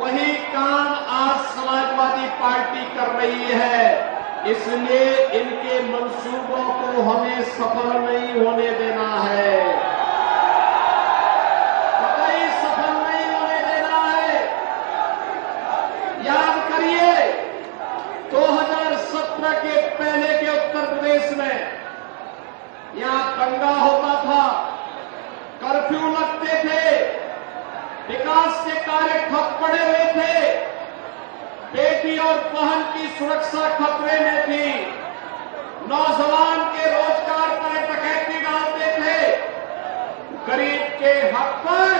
वही काम आज समाजवादी पार्टी कर रही है। इसलिए इनके मंसूबों को हमें सफल नहीं होने देना है, कतई सफल नहीं होने देना है। याद करिए 2017 के पहले के उत्तर प्रदेश में यहां दंगा होता था, कर्फ्यू लगते थे, विकास के कार्य ठप पड़े हुए थे, बेटी और बहन की सुरक्षा खतरे में थी, नौजवान के रोजगार पर डकैती डालते थे, गरीब के हक पर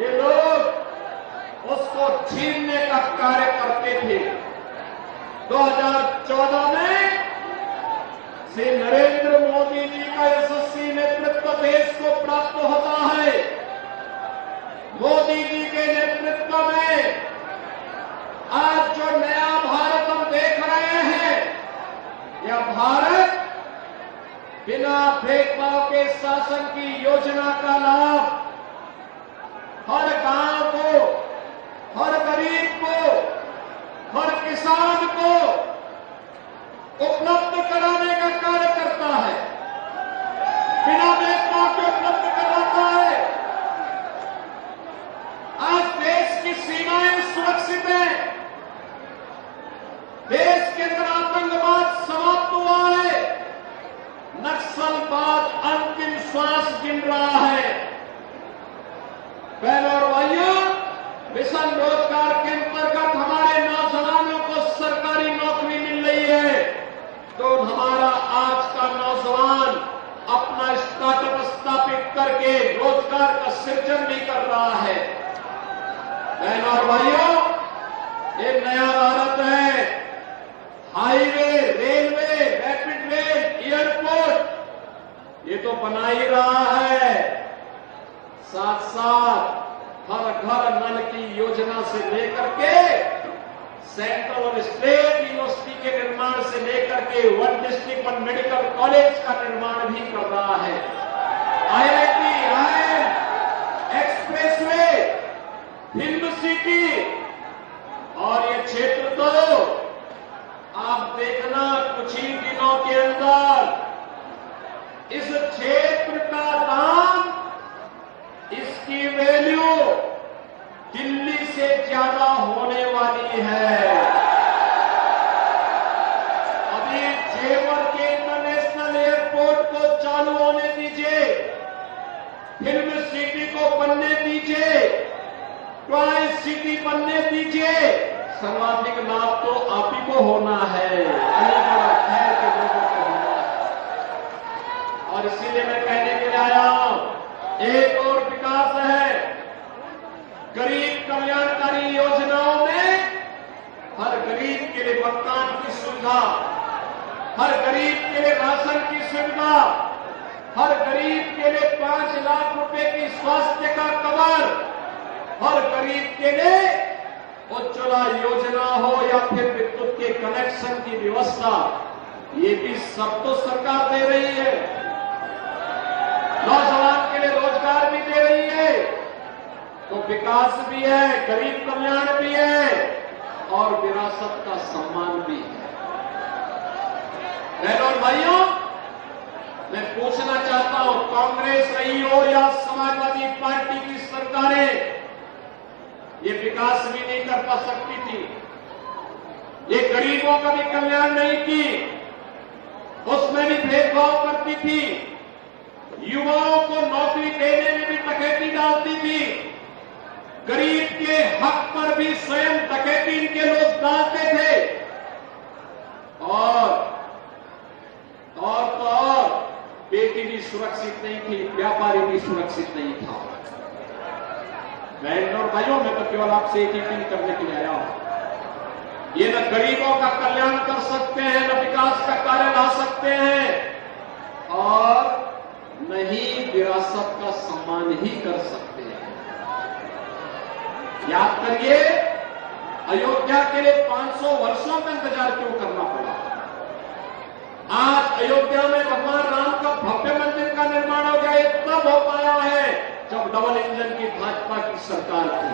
ये लोग उसको छीनने का कार्य करते थे। 2014 में श्री नरेंद्र मोदी जी का यशस्वी नेतृत्व देश को प्राप्त होता है। मोदी जी के नेतृत्व में आज जो नया भारत हम देख रहे हैं, यह भारत बिना भेदभाव के शासन की योजना का लाभ हर गांव को, हर गरीब को, हर किसान को उपलब्ध कराने का कार्य करता है, बिना भेदभाव के उपलब्ध कराता है। आज देश की सीमाएं सुरक्षित हैं, देश के अंदर आतंकवाद समाप्त हुआ है, नक्सलवाद अंतिम श्वास गिन रहा है। बहनों और भाइयों, मिशन रोजगार के अंतर्गत हमारे नौजवानों को सरकारी नौकरी मिल रही है, तो हमारा आज का नौजवान अपना स्टार्टअप स्थापित करके रोजगार का सृजन भी कर रहा है। बहनों और भाइयों, ये नया भारत है। Highway, railway, rapid rail, airport ये तो बना ही रहा है, साथ साथ हर घर नल की योजना से लेकर के सेंट्रल और स्टेट यूनिवर्सिटी के निर्माण से लेकर के one district one medical college का निर्माण भी कर रहा है। IIT, IIM, expressway, film city, और ये क्षेत्र तो आप देखना कुछ ही दिनों के अंदर इस क्षेत्र का दाम, इसकी वैल्यू दिल्ली से ज्यादा होने वाली है। अभी जेवर के इंटरनेशनल एयरपोर्ट को चालू होने दीजिए, फिल्म सिटी को बनने दीजिए, टॉय सिटी बनने दीजिए, सर्वाधिक लाभ तो आप ही को होना है, अलीगढ़ और खैर के लोगों को होना है। और इसीलिए मैं कहने के लिए आया हूं, एक और विकास है, गरीब कल्याणकारी योजनाओं में हर गरीब के लिए मकान की सुविधा, हर गरीब के लिए राशन की सुविधा, हर गरीब के लिए 5 लाख रुपए की स्वास्थ्य का कवर, हर गरीब के लिए उज्ज्वला योजना हो या फिर विद्युत के कनेक्शन की व्यवस्था, ये भी सब तो सरकार दे रही है। नौजवान के लिए रोजगार भी दे रही है, तो विकास भी है, गरीब कल्याण भी है और विरासत का सम्मान भी है। बहनों और भाइयों, मैं पूछना चाहता हूं, कांग्रेस रही हो या समाजवादी पार्टी की सरकारें, ये विकास भी नहीं कर पा सकती थी, ये गरीबों का भी कल्याण नहीं की, उसमें भी भेदभाव करती थी, युवाओं को नौकरी देने में भी डकैती डालती थी, गरीब के हक पर भी स्वयं डकैती इनके लोग डालते थे, और बेटी भी सुरक्षित नहीं थी, व्यापारी भी सुरक्षित नहीं था। बहनों और भाइयों, मैं तो केवल आपसे एक ही अपील करने के लिए आया हूं, ये न गरीबों का कल्याण कर सकते हैं, न विकास का कार्य ला सकते हैं, और न ही विरासत का सम्मान ही कर सकते हैं। याद करिए, अयोध्या के लिए 500 वर्षों का इंतजार क्यों करना पड़ा। आज अयोध्या में भगवान राम का भव्य मंदिर का निर्माण हो गया, ये तब हो पाया है जब डबल इंजन की भाजपा की सरकार थी।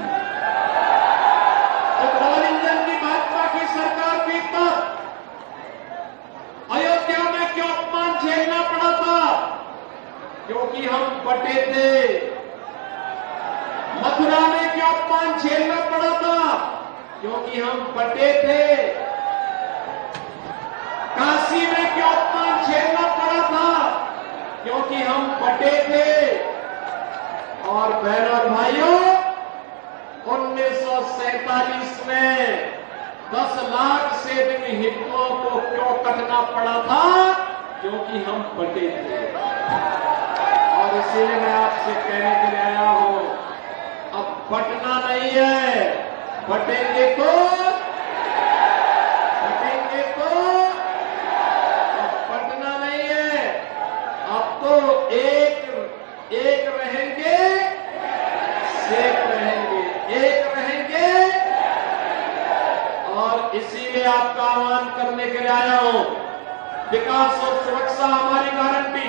क्योंकि हम बटे थे। मथुरा में क्यों अपमान झेलना पड़ा था? क्योंकि हम बटे थे। काशी में क्यों अपमान झेलना पड़ा था? क्योंकि हम बटे थे। और बहनों और भाइयों, 1947 में 10 लाख से अधिक हिंदुओं को क्यों कटना पड़ा था? क्योंकि हम बटे थे। और इसीलिए मैं आपसे कहने के लिए आया हूं, अब बटना नहीं है, बटेंगे तो अब बटना नहीं है, अब तो एक रहेंगे, सेफ रहेंगे, एक रहेंगे। और इसीलिए आपका आह्वान करने के लिए आया हूं, विकास और सुरक्षा हमारी गारंटी,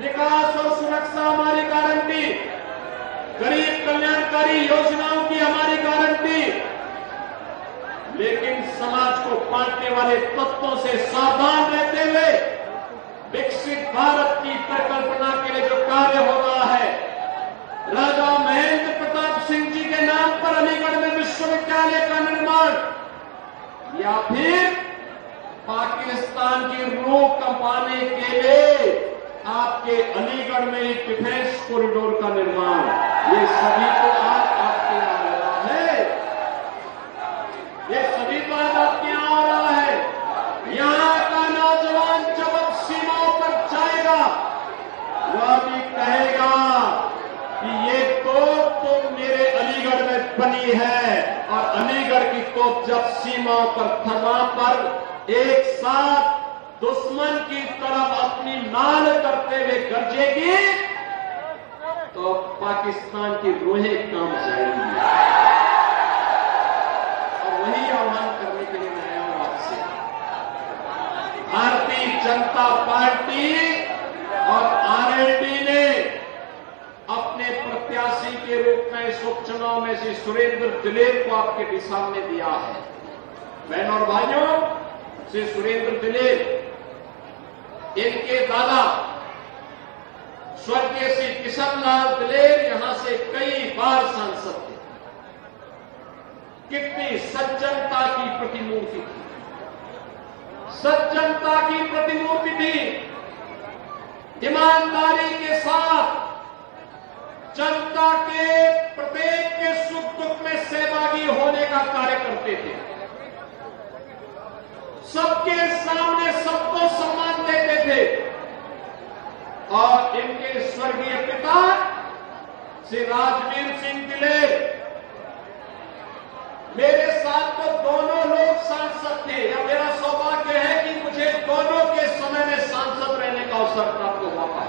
विकास और सुरक्षा हमारी गारंटी, गरीब कल्याणकारी योजनाओं की हमारी गारंटी। लेकिन समाज को बांटने वाले तत्वों से सावधान रहते हुए विकसित भारत की परिकल्पना के लिए जो कार्य हो रहा है, राजा महेंद्र प्रताप सिंह जी के नाम पर अलीगढ़ में विश्वविद्यालय का निर्माण, या फिर पाकिस्तान की रूह कंपाने के लिए आपके अलीगढ़ में एक डिफेंस कॉरिडोर का निर्माण, ये सभी को आज आपके यहां आ रहा है, ये सभी को आज आपके यहां आ रहा है। यहां का नौजवान जब अब सीमाओं पर जाएगा, वह भी कहेगा कि ये तोप तो मेरे अलीगढ़ में बनी है। और अलीगढ़ की तोप जब सीमाओं पर थमा पर एक साथ दुश्मन की तरफ अपनी नाल करते हुए गरजेगी, तो पाकिस्तान की रूहें काम जाएंगी। और वही आह्वान करने के लिए मैं आया हूं आपसे। भारतीय जनता पार्टी और आरएलडी ने अपने प्रत्याशी के रूप में इस उपचुनाव में श्री सुरेंद्र दिलेर को आपके सामने दिया है। बहनों और भाइयों, श्री सुरेंद्र दिलेर, इनके दादा स्वर्गीय श्री किशनलाल दिलेर यहां से कई बार सांसद थे। कितनी सज्जनता की प्रतिमूर्ति थी, सज्जनता की प्रतिमूर्ति थी। ईमानदारी के साथ जनता के प्रत्येक के सुख दुख में सहभागी होने का कार्य करते थे। सबके सामने सबको सम्मान देते थे। और इनके स्वर्गीय पिता श्री राजवीर सिंह दिलेर, मेरे साथ तो दोनों लोग सांसद थे। या मेरा सौभाग्य है कि मुझे दोनों के समय में सांसद रहने का अवसर प्राप्त हुआ था।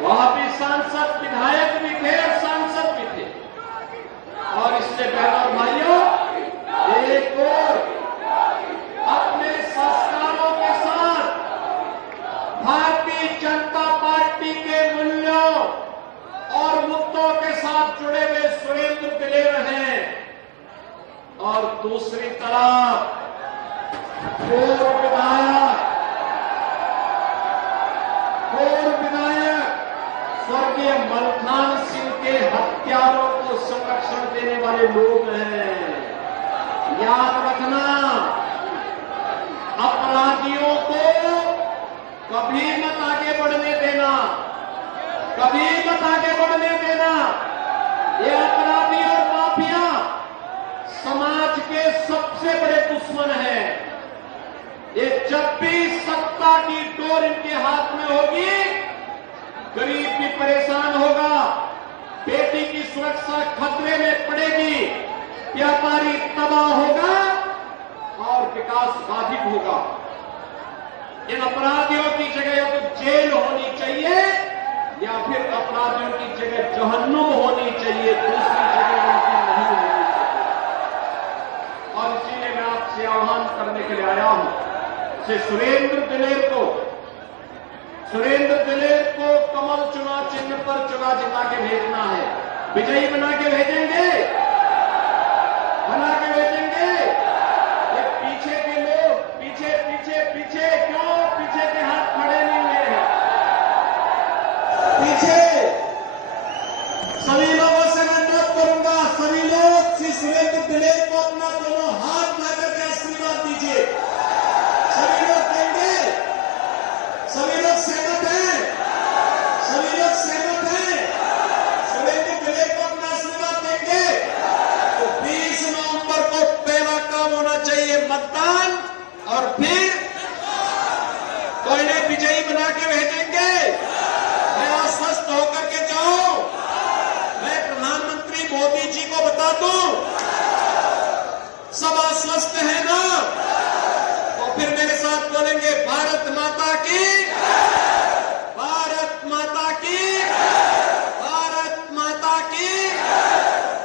वहां भी सांसद, विधायक भी थे और सांसद भी थे। और इससे बहनों और भाइयों, एक और अपने संस्कारों के साथ भारतीय जनता पार्टी के मूल्यों और मुद्दों के साथ जुड़े हुए सुरेंद्र दिलेर हैं। और दूसरी तरफ पूर्व विधायक स्वर्गीय मलखान सिंह के हत्यारों को संरक्षण देने वाले लोग हैं। याद रखना, अपराधियों को कभी मत आगे बढ़ने देना, कभी मत आगे बढ़ने देना। ये अपराधी और माफिया समाज के सबसे बड़े दुश्मन हैं। ये जब भी सत्ता की डोर इनके हाथ में होगी, गरीब भी परेशान होगा, बेटी की सुरक्षा खतरे में पड़ेगी, व्यापारी तबाह होगा और विकास बाधित होगा। इन अपराधियों की जगह या तो जेल होनी चाहिए या फिर अपराधियों की जगह जहन्नुम होनी चाहिए, दूसरी जगह उनकी नहीं होनी चाहिए। और इसीलिए मैं आपसे आह्वान करने के लिए आया हूं, से सुरेंद्र दिलेर को कमल चुनाव चिन्ह पर चुना जिता के भेजना है। विजयी बना के भेजेंगे, बना के भेजेंगे। ये पीछे के लोग पीछे क्यों पीछे के हाथ खड़े पीछे सभी लोगों से मैं अनुरोध करूंगा, सभी लोग श्री सुरेंद्र दिलेर को अपना दोनों हाथ मिलाकर के आशीर्वाद दीजिए। सभी लोग देंगे, सभी लोग सहमत हैं, सभी लोग सहमत हैं, सुरेंद्र दिलेर को अपना आशीर्वाद देंगे। तो 20 नवंबर को पहला काम होना चाहिए मतदान, और फिर तो इन्हें विजयी बना के भेजेंगे। मैं आश्वस्त होकर के जाऊं, मैं प्रधानमंत्री मोदी जी को बता दूं, सब आश्वस्त है ना? तो फिर मेरे साथ बोलेंगे, भारत माता की, भारत माता की, भारत माता की,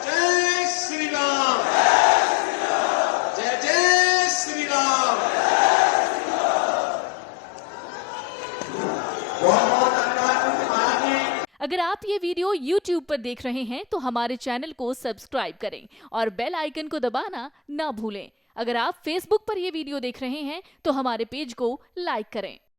जय श्री राम, जय जय श्री राम। बहुत बहुत धन्यवाद महाराज जी। अगर आप ये वीडियो YouTube पर देख रहे हैं तो हमारे चैनल को सब्सक्राइब करें और बेल आइकन को दबाना ना भूलें। अगर आप Facebook पर ये वीडियो देख रहे हैं तो हमारे पेज को लाइक करें।